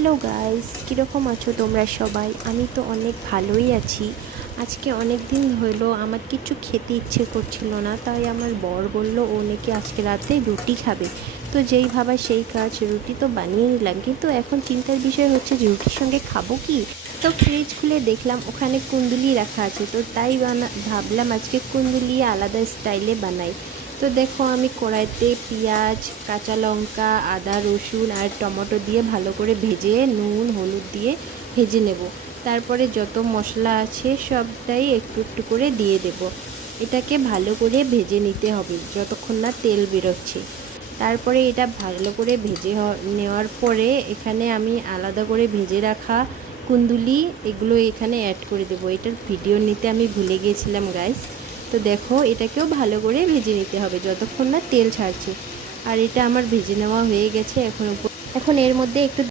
Hello guys, কীরকম আছো তোমরা সবাই? আমি তো অনেক ভালোই আছি। আজকে অনেক দিন হলো আমার কিছু খেতে ইচ্ছে করছিল না, তাই আমার বর বলল ও নাকি আজকে রাতে রুটি খাবে। তো যেই ভাবা সেই কাজ, রুটি তো বানিয়ে নিলাম, কিন্তু এখন চিন্তার বিষয় হচ্ছে যে রুটির সঙ্গে খাবো কি। তো ফ্রিজ খুলে দেখলাম ওখানে কুন্দুলি রাখা আছে, তো তাই ভাবলাম আজকে কুন্দুলি আলাদা স্টাইলে বানাই। তো দেখো আমি কড়াইতে পেঁয়াজ, কাঁচা লঙ্কা, আদা, রসুন আর টমেটো দিয়ে ভালো করে ভেজে নুন হলুদ দিয়ে ভেজে নেব। তারপরে যত মশলা আছে সবটাই একটু একটু করে দিয়ে দেব। এটাকে ভালো করে ভেজে নিতে হবে যতক্ষণ না তেল বেরোচ্ছে। তারপরে এটা ভালো করে ভেজে নেওয়ার পরে এখানে আমি আলাদা করে ভেজে রাখা কুন্দুলি এগুলো এখানে অ্যাড করে দেবো। এটার ভিডিও নিতে আমি ভুলে গিয়েছিলাম গাইস। তো দেখো এটাকেও ভালো করে ভেজে নিতে হবে যতক্ষণ না তেল ছাড়ছে। আর এটা আমার ভেজে নেওয়া হয়ে গেছে। এখন এর মধ্যে একটু